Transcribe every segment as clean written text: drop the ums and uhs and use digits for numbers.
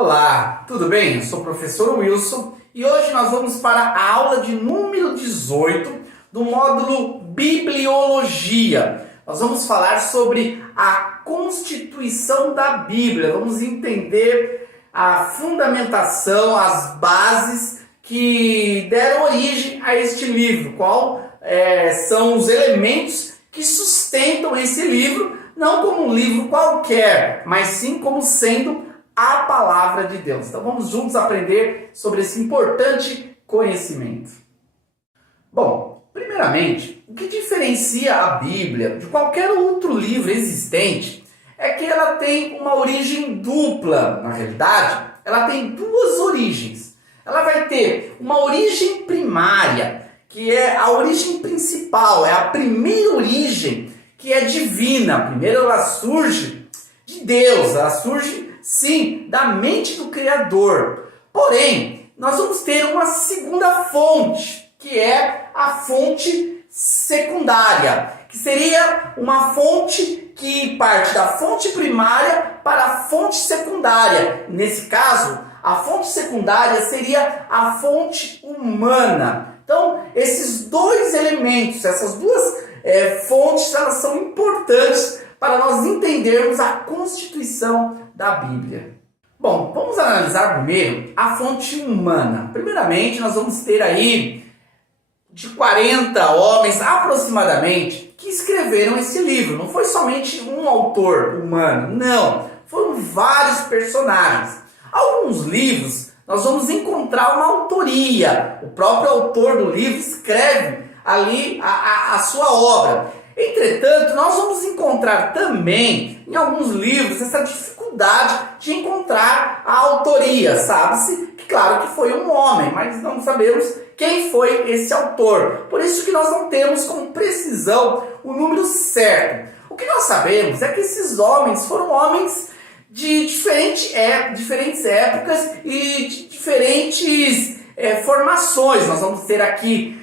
Olá, tudo bem? Eu sou o professor Wilson e hoje nós vamos para a aula de número 18 do módulo Bibliologia. Nós vamos falar sobre a constituição da Bíblia, vamos entender a fundamentação, as bases que deram origem a este livro, são os elementos que sustentam esse livro, não como um livro qualquer, mas sim como sendo a palavra de Deus. Então vamos juntos aprender sobre esse importante conhecimento. Bom, primeiramente, o que diferencia a Bíblia de qualquer outro livro existente é que ela tem uma origem dupla. Na realidade, ela tem duas origens. Ela vai ter uma origem primária, que é a origem principal, é a primeira origem que é divina. Primeiro ela surge de Deus, ela surge sim, da mente do Criador. Porém, nós vamos ter uma segunda fonte, que é a fonte secundária, que seria uma fonte que parte da fonte primária para a fonte secundária. Nesse caso, a fonte secundária seria a fonte humana. Então, esses dois elementos, essas duas fontes, elas são importantes para nós entendermos a constituição da Bíblia. Bom, vamos analisar primeiro a fonte humana. Primeiramente, nós vamos ter aí de 40 homens aproximadamente que escreveram esse livro. Não foi somente um autor humano, não. Foram vários personagens. Alguns livros nós vamos encontrar uma autoria. O próprio autor do livro escreve ali a sua obra. Entretanto, nós vamos encontrar também em alguns livros essa dificuldade de encontrar a autoria. Sabe-se que, claro, que foi um homem, mas não sabemos quem foi esse autor. Por isso que nós não temos com precisão o número certo. O que nós sabemos é que esses homens foram homens de diferentes épocas e de diferentes formações. Nós vamos ter aqui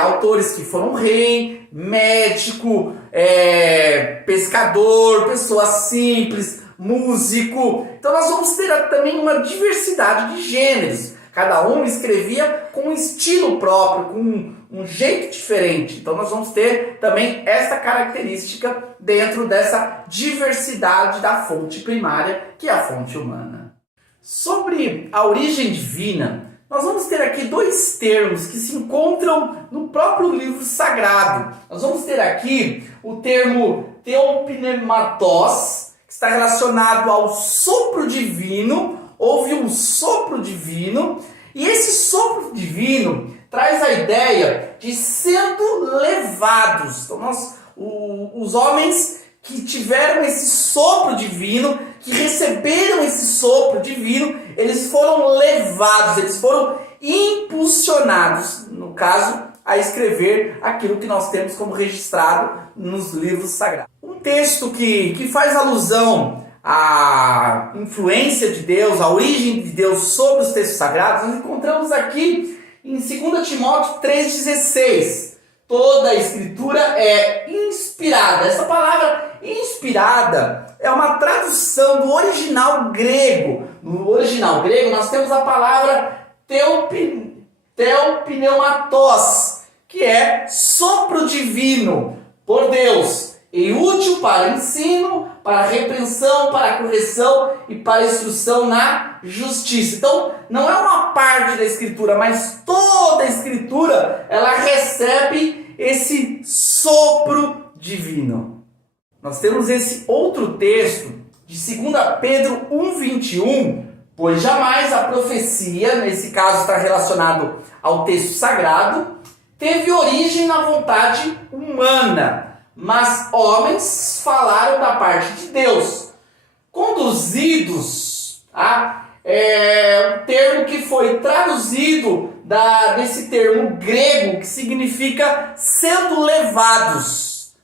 autores que foram rei, médico, pescador, pessoa simples, músico. Então nós vamos ter também uma diversidade de gêneros. Cada um escrevia com um estilo próprio, com um jeito diferente. Então nós vamos ter também essa característica dentro dessa diversidade da fonte primária, que é a fonte humana. Sobre a origem divina, nós vamos ter aqui dois termos que se encontram no próprio livro sagrado. Nós vamos ter aqui o termo theopneumatos, que está relacionado ao sopro divino. Houve um sopro divino, e esse sopro divino traz a ideia de sendo levados. Então, os homens que tiveram esse sopro divino, que receberam esse sopro divino, eles foram levados, eles foram impulsionados, no caso, a escrever aquilo que nós temos como registrado nos livros sagrados. Um texto que faz alusão à influência de Deus, à origem de Deus sobre os textos sagrados, nós encontramos aqui em 2 Timóteo 3,16. Toda a escritura é inspirada. Essa palavra inspirada é uma tradução do original grego. No original grego nós temos a palavra theopneumatos, que é sopro divino por Deus, e útil para ensino, para repreensão, para correção e para instrução na justiça. Então, não é uma parte da escritura, mas toda a escritura, ela recebe esse sopro divino. Nós temos esse outro texto de 2 Pedro 1,21, pois jamais a profecia, nesse caso está relacionado ao texto sagrado, teve origem na vontade humana, mas homens falaram da parte de Deus, conduzidos um termo que foi traduzido desse termo grego, que significa sendo levados,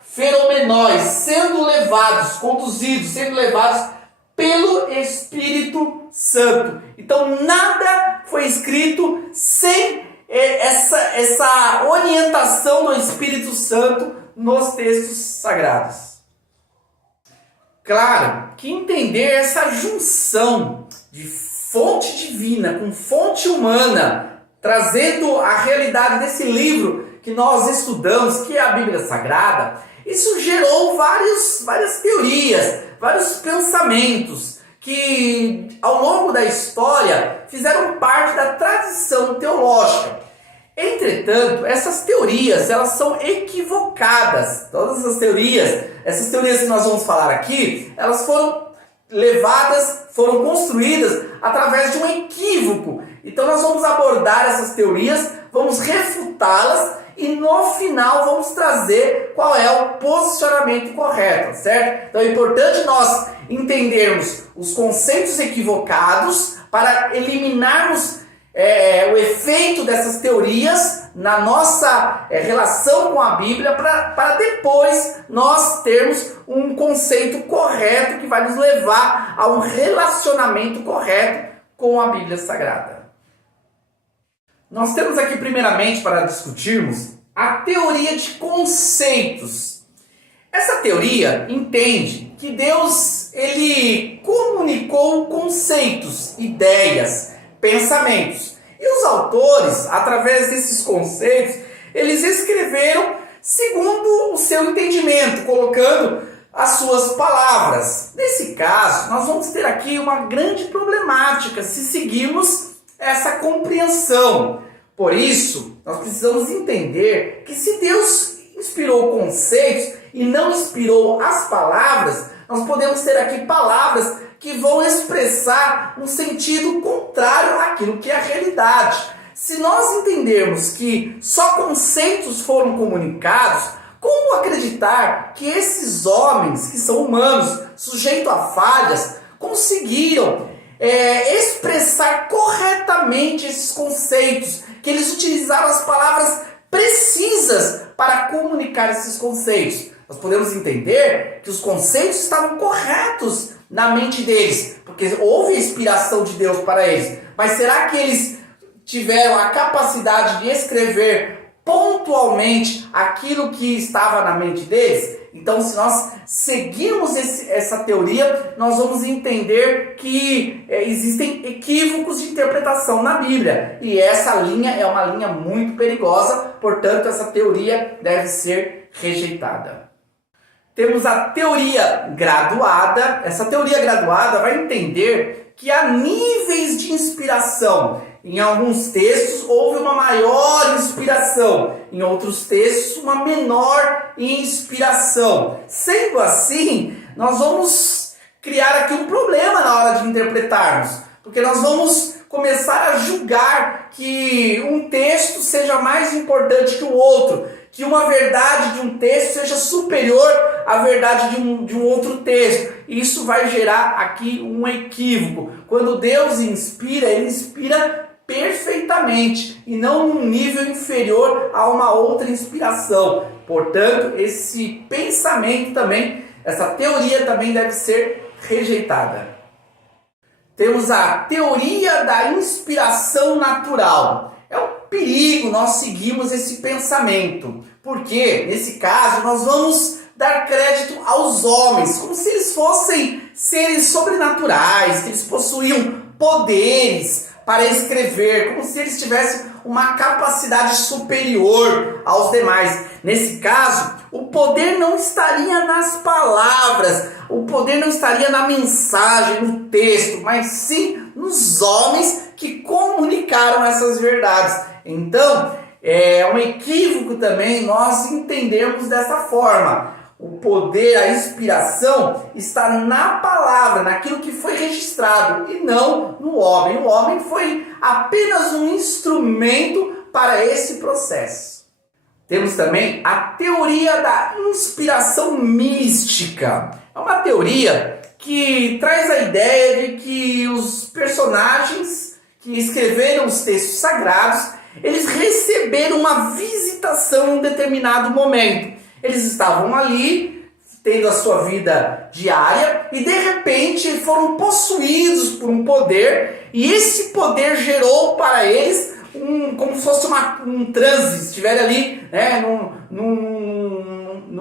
feromenóis, sendo levados, conduzidos, sendo levados pelo Espírito Santo. Então nada foi escrito sem essa orientação do Espírito Santo nos textos sagrados. Claro que entender essa junção tradução de fonte divina com fonte humana, trazendo a realidade desse livro que nós estudamos, que é a Bíblia Sagrada, isso gerou várias teorias, vários pensamentos que ao longo da história fizeram parte da tradição teológica. Entretanto, essas teorias, elas são equivocadas. Todas as teorias, essas teorias que nós vamos falar aqui, elas foram construídas através de um equívoco. Então nós vamos abordar essas teorias, vamos refutá-las e no final vamos trazer qual é o posicionamento correto, certo? Então é importante nós entendermos os conceitos equivocados para eliminarmos o efeito dessas teorias na nossa relação com a Bíblia, para depois nós termos um conceito correto que vai nos levar a um relacionamento correto com a Bíblia Sagrada. Nós temos aqui primeiramente para discutirmos a teoria de conceitos. Essa teoria entende que Deus ele comunicou conceitos, ideias, pensamentos. E os autores, através desses conceitos, eles escreveram segundo o seu entendimento, colocando as suas palavras. Nesse caso, nós vamos ter aqui uma grande problemática se seguirmos essa compreensão. Por isso, nós precisamos entender que se Deus inspirou conceitos e não inspirou as palavras, nós podemos ter aqui palavras que vão expressar um sentido contrário àquilo que é a realidade. Se nós entendermos que só conceitos foram comunicados, como acreditar que esses homens, que são humanos, sujeitos a falhas, conseguiram expressar corretamente esses conceitos, que eles utilizaram as palavras precisas para comunicar esses conceitos? Nós podemos entender que os conceitos estavam corretos na mente deles, porque houve inspiração de Deus para eles. Mas será que eles tiveram a capacidade de escrever pontualmente aquilo que estava na mente deles? Então, se nós seguirmos essa teoria, nós vamos entender que existem equívocos de interpretação na Bíblia. E essa linha é uma linha muito perigosa, portanto, essa teoria deve ser rejeitada. Temos a teoria graduada. Essa teoria graduada vai entender que há níveis de inspiração. Em alguns textos houve uma maior inspiração, em outros textos uma menor inspiração. Sendo assim, nós vamos criar aqui um problema na hora de interpretarmos, porque nós vamos começar a julgar que um texto seja mais importante que o outro, que uma verdade de um texto seja superior à verdade de um outro texto. Isso vai gerar aqui um equívoco. Quando Deus inspira, Ele inspira perfeitamente e não num nível inferior a uma outra inspiração. Portanto, esse pensamento também, essa teoria também deve ser rejeitada. Temos a teoria da inspiração natural. É um perigo nós seguirmos esse pensamento, porque nesse caso nós vamos dar crédito aos homens, como se eles fossem seres sobrenaturais, que eles possuíam poderes para escrever, como se eles tivessem uma capacidade superior aos demais. Nesse caso, o poder não estaria nas palavras, o poder não estaria na mensagem, no texto, mas sim nos homens que comunicaram essas verdades. Então, é um equívoco também nós entendermos dessa forma. O poder, a inspiração está na palavra, naquilo que foi registrado e não no homem. O homem foi apenas um instrumento para esse processo. Temos também a teoria da inspiração mística. É uma teoria que traz a ideia de que os personagens que escreveram os textos sagrados, eles receberam uma visitação em um determinado momento. Eles estavam ali, tendo a sua vida diária, e de repente foram possuídos por um poder, e esse poder gerou para eles como se fosse um transe, estiver ali, né,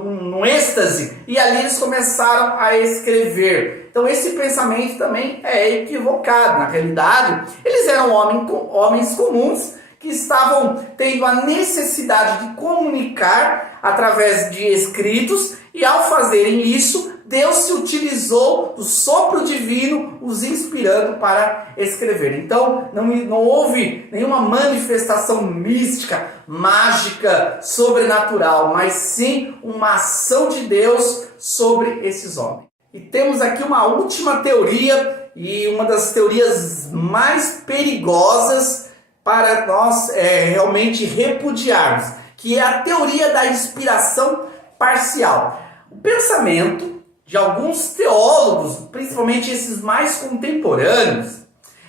num êxtase, e ali eles começaram a escrever. Então esse pensamento também é equivocado. Na realidade, eles eram homens comuns que estavam tendo a necessidade de comunicar através de escritos, e ao fazerem isso, Deus se utilizou do sopro divino, os inspirando para escrever. Então, não houve nenhuma manifestação mística, mágica, sobrenatural, mas sim uma ação de Deus sobre esses homens. E temos aqui uma última teoria, e uma das teorias mais perigosas para nós realmente repudiarmos, que é a teoria da inspiração parcial. O pensamento de alguns teólogos, principalmente esses mais contemporâneos,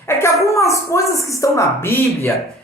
é que algumas coisas que estão na Bíblia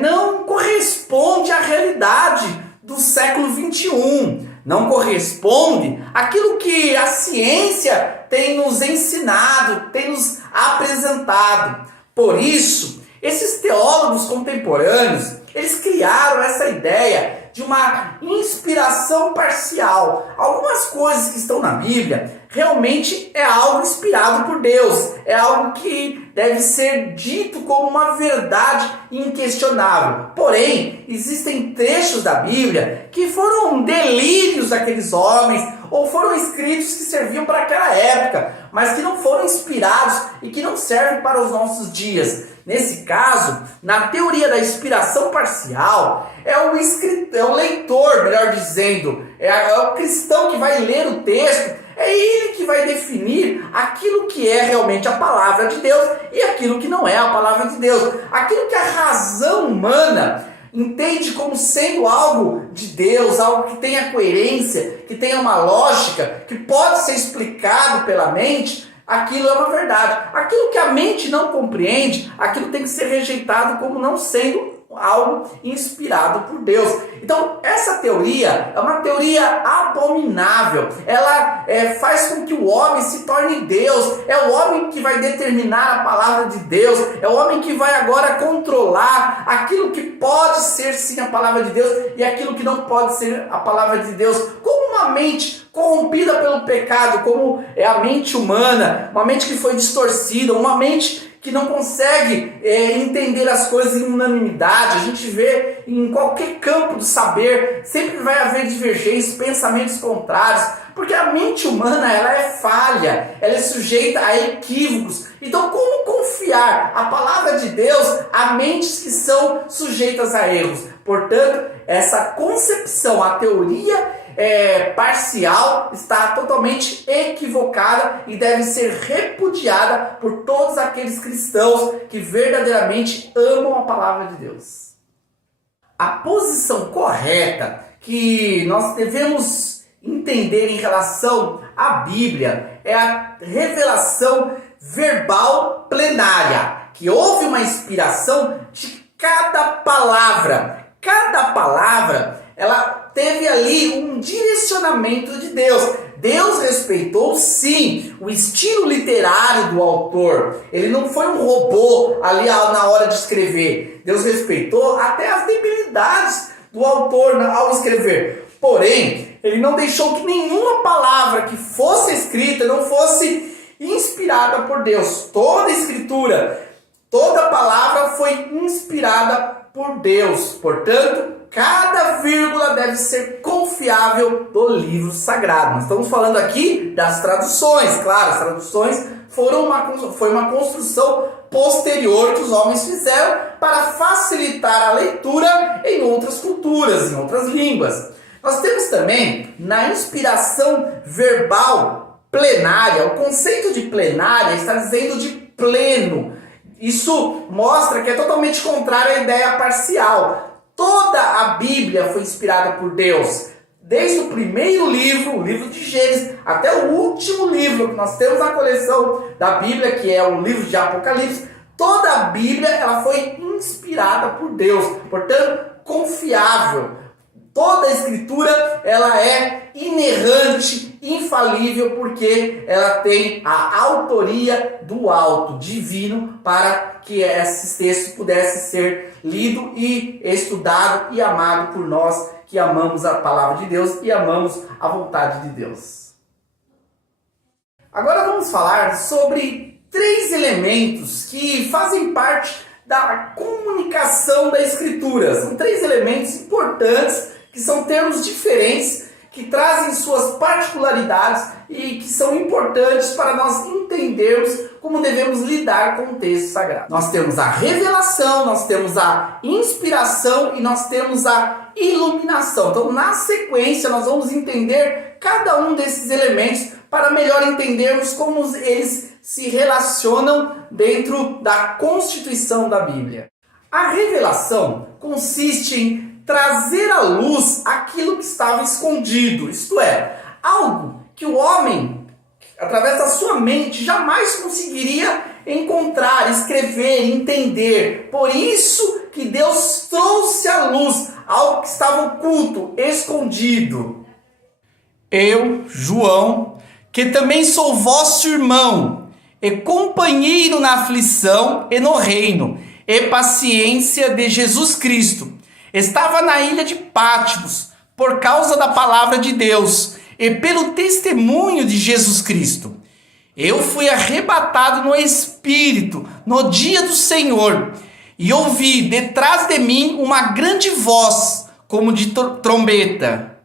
não correspondem à realidade do século 21, não corresponde àquilo que a ciência tem nos ensinado, tem nos apresentado. Por isso, esses teólogos contemporâneos, eles criaram essa ideia de uma inspiração parcial. Algumas coisas que estão na Bíblia realmente é algo inspirado por Deus, é algo que deve ser dito como uma verdade inquestionável. Porém, existem trechos da Bíblia que foram delírios daqueles homens, ou foram escritos que serviam para aquela época, mas que não foram inspirados e que não servem para os nossos dias. Nesse caso, na teoria da inspiração parcial, é o leitor, melhor dizendo, é o cristão que vai ler o texto, é ele que vai definir aquilo que é realmente a palavra de Deus e aquilo que não é a palavra de Deus. Aquilo que a razão humana entende como sendo algo de Deus, algo que tenha coerência, que tenha uma lógica, que pode ser explicado pela mente, aquilo é uma verdade. Aquilo que a mente não compreende, aquilo tem que ser rejeitado como não sendo algo inspirado por Deus. Então, essa teoria é uma teoria abominável. Ela faz com que o homem se torne Deus. É o homem que vai determinar a palavra de Deus. É o homem que vai agora controlar aquilo que pode ser sim a palavra de Deus e aquilo que não pode ser a palavra de Deus. Como uma mente corrompida pelo pecado, como é a mente humana, uma mente que foi distorcida, uma mente que não consegue entender as coisas em unanimidade. A gente vê em qualquer campo do saber, sempre vai haver divergências, pensamentos contrários, porque a mente humana ela é falha, ela é sujeita a equívocos. Então, como confiar a palavra de Deus a mentes que são sujeitas a erros? Portanto, essa concepção, a teoria parcial está totalmente equivocada e deve ser repudiada por todos aqueles cristãos que verdadeiramente amam a palavra de Deus. A posição correta que nós devemos entender em relação à Bíblia é a revelação verbal plenária, que houve uma inspiração de cada palavra. Cada palavra, ela teve ali um direcionamento de Deus. Deus respeitou, sim, o estilo literário do autor. Ele não foi um robô ali na hora de escrever. Deus respeitou até as debilidades do autor ao escrever. Porém, ele não deixou que nenhuma palavra que fosse escrita não fosse inspirada por Deus. Toda escritura, toda palavra foi inspirada por Deus. Portanto, cada vírgula deve ser confiável do livro sagrado. Nós estamos falando aqui das traduções. Claro, as traduções foi uma construção posterior que os homens fizeram para facilitar a leitura em outras culturas, em outras línguas. Nós temos também, na inspiração verbal plenária, o conceito de plenária está dizendo de pleno. Isso mostra que é totalmente contrário à ideia parcial. Toda a Bíblia foi inspirada por Deus. Desde o primeiro livro, o livro de Gênesis, até o último livro que nós temos na coleção da Bíblia, que é o livro de Apocalipse. Toda a Bíblia ela foi inspirada por Deus. Portanto, confiável. Toda a Escritura ela é inerrante, infalível, porque ela tem a autoria do alto, divino, para que esses textos pudessem ser lido e estudado e amado por nós que amamos a palavra de Deus e amamos a vontade de Deus. Agora vamos falar sobre 3 elementos que fazem parte da comunicação da Escritura. São 3 elementos importantes, que são termos diferentes, que trazem suas particularidades e que são importantes para nós entendermos como devemos lidar com o texto sagrado. Nós temos a revelação, nós temos a inspiração e nós temos a iluminação. Então, na sequência, nós vamos entender cada um desses elementos para melhor entendermos como eles se relacionam dentro da constituição da Bíblia. A revelação consiste em trazer à luz aquilo que estava escondido, isto é, algo que o homem, através da sua mente, jamais conseguiria encontrar, escrever, entender. Por isso que Deus trouxe à luz algo que estava oculto, escondido. Eu, João, que também sou vosso irmão, e companheiro na aflição e no reino, e paciência de Jesus Cristo, estava na ilha de Patmos, por causa da palavra de Deus, e pelo testemunho de Jesus Cristo. Eu fui arrebatado no Espírito, no dia do Senhor, e ouvi detrás de mim uma grande voz, como de trombeta,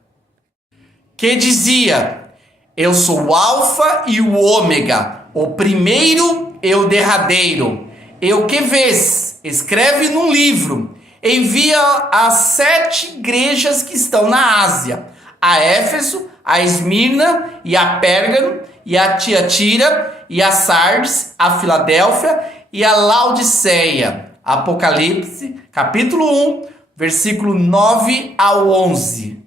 que dizia: Eu sou o Alfa e o Ômega, o primeiro e o derradeiro. E o que vês, escreve num livro, envia às 7 igrejas que estão na Ásia, a Éfeso, a Esmirna e a Pérgamo, e a Tiatira, e a Sardes, a Filadélfia e a Laodiceia. Apocalipse, capítulo 1, versículo 9 ao 11.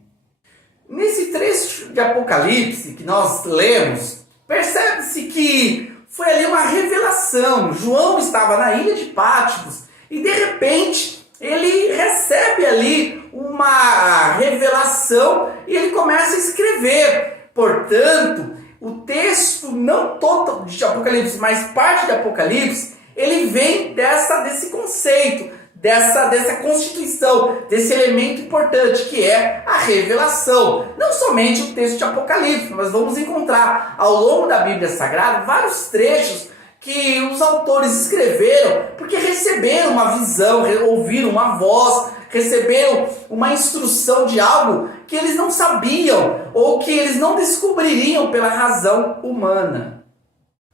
Nesse trecho de Apocalipse que nós lemos, percebe-se que foi ali uma revelação. João estava na ilha de Patmos e de repente ele recebe ali uma revelação e ele começa a escrever. Portanto, o texto, não todo de Apocalipse, mas parte de Apocalipse, ele vem desse conceito, dessa constituição, desse elemento importante que é a revelação. Não somente o texto de Apocalipse, mas vamos encontrar ao longo da Bíblia Sagrada vários trechos que os autores escreveram porque receberam uma visão, ouviram uma voz, receberam uma instrução de algo que eles não sabiam ou que eles não descobririam pela razão humana.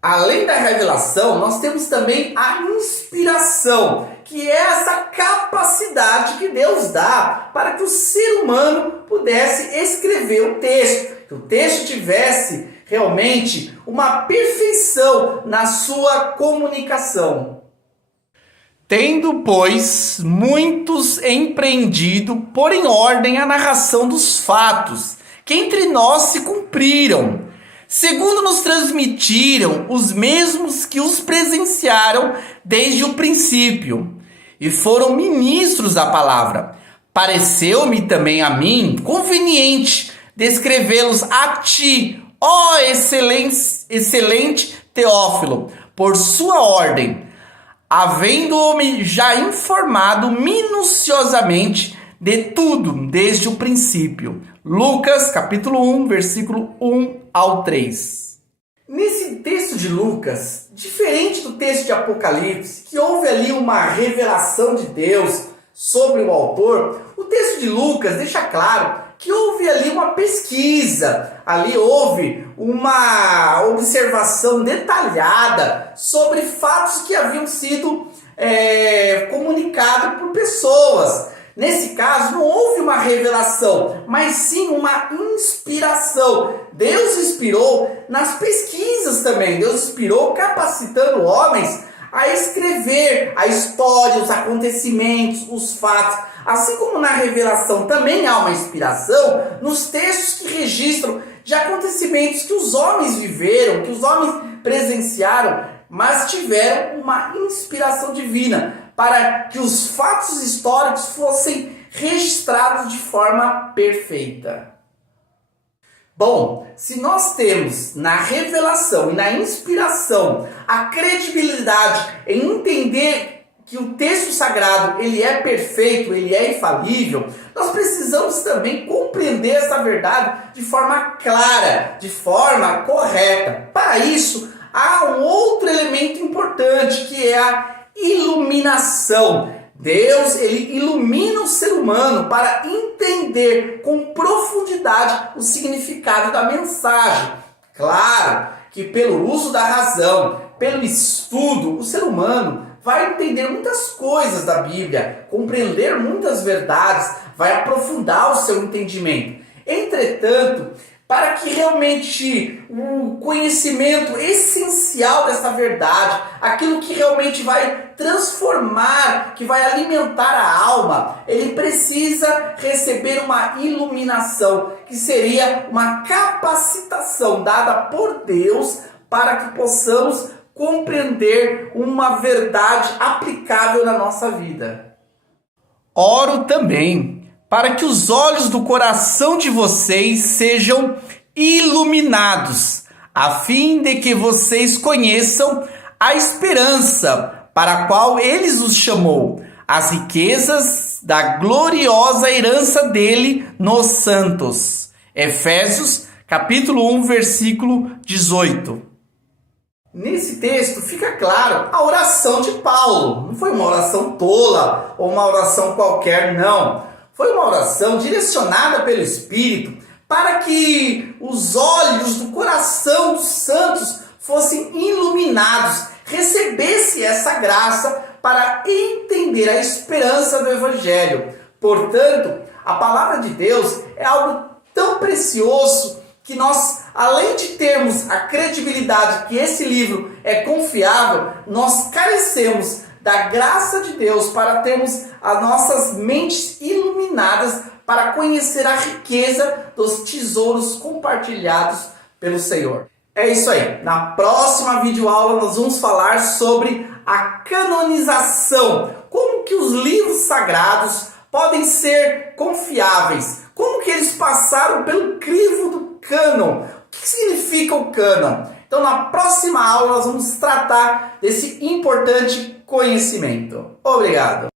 Além da revelação, nós temos também a inspiração, que é essa capacidade que Deus dá para que o ser humano pudesse escrever o texto, que o texto tivesse realmente uma perfeição na sua comunicação. Tendo, pois, muitos empreendido pôr em ordem a narração dos fatos, que entre nós se cumpriram, segundo nos transmitiram os mesmos que os presenciaram desde o princípio, e foram ministros da palavra. Pareceu-me também a mim conveniente descrevê-los a ti, ó excelente Teófilo, por sua ordem, havendo-me já informado minuciosamente de tudo desde o princípio. Lucas, capítulo 1, versículo 1 ao 3. Nesse texto de Lucas, diferente do texto de Apocalipse, que houve ali uma revelação de Deus sobre o autor, o texto de Lucas deixa claro que houve ali uma pesquisa, ali houve uma observação detalhada sobre fatos que haviam sido comunicados por pessoas. Nesse caso, não houve uma revelação, mas sim uma inspiração. Deus inspirou nas pesquisas também. Deus inspirou capacitando homens a escrever a história, os acontecimentos, os fatos. Assim como na revelação também há uma inspiração nos textos que registram de acontecimentos que os homens viveram, que os homens presenciaram, mas tiveram uma inspiração divina para que os fatos históricos fossem registrados de forma perfeita. Bom, se nós temos na revelação e na inspiração a credibilidade em entender que o texto sagrado ele é perfeito, ele é infalível, nós precisamos também compreender essa verdade de forma clara, de forma correta. Para isso, há um outro elemento importante que é a iluminação. Deus, ele ilumina o ser humano para entender com profundidade o significado da mensagem. Claro que pelo uso da razão, pelo estudo, o ser humano vai entender muitas coisas da Bíblia, compreender muitas verdades, vai aprofundar o seu entendimento. Entretanto, para que realmente o conhecimento essencial dessa verdade, aquilo que realmente vai transformar, que vai alimentar a alma, ele precisa receber uma iluminação, que seria uma capacitação dada por Deus para que possamos compreender uma verdade aplicável na nossa vida. Oro também para que os olhos do coração de vocês sejam iluminados, a fim de que vocês conheçam a esperança para a qual ele os chamou, as riquezas da gloriosa herança dele nos santos. Efésios, capítulo 1, versículo 18. Nesse texto fica claro a oração de Paulo. Não foi uma oração tola ou uma oração qualquer, não. Foi uma oração direcionada pelo Espírito para que os olhos do coração dos santos fossem iluminados, recebesse essa graça para entender a esperança do Evangelho. Portanto, a palavra de Deus é algo tão precioso que nós, além de termos a credibilidade que esse livro é confiável, nós carecemos da graça de Deus para termos as nossas mentes iluminadas para conhecer a riqueza dos tesouros compartilhados pelo Senhor. É isso aí. Na próxima videoaula nós vamos falar sobre a canonização. Como que os livros sagrados podem ser confiáveis? Como que eles passaram pelo crivo do cânon? O que significa o cânon? Então na próxima aula nós vamos tratar desse importante conhecimento. Obrigado!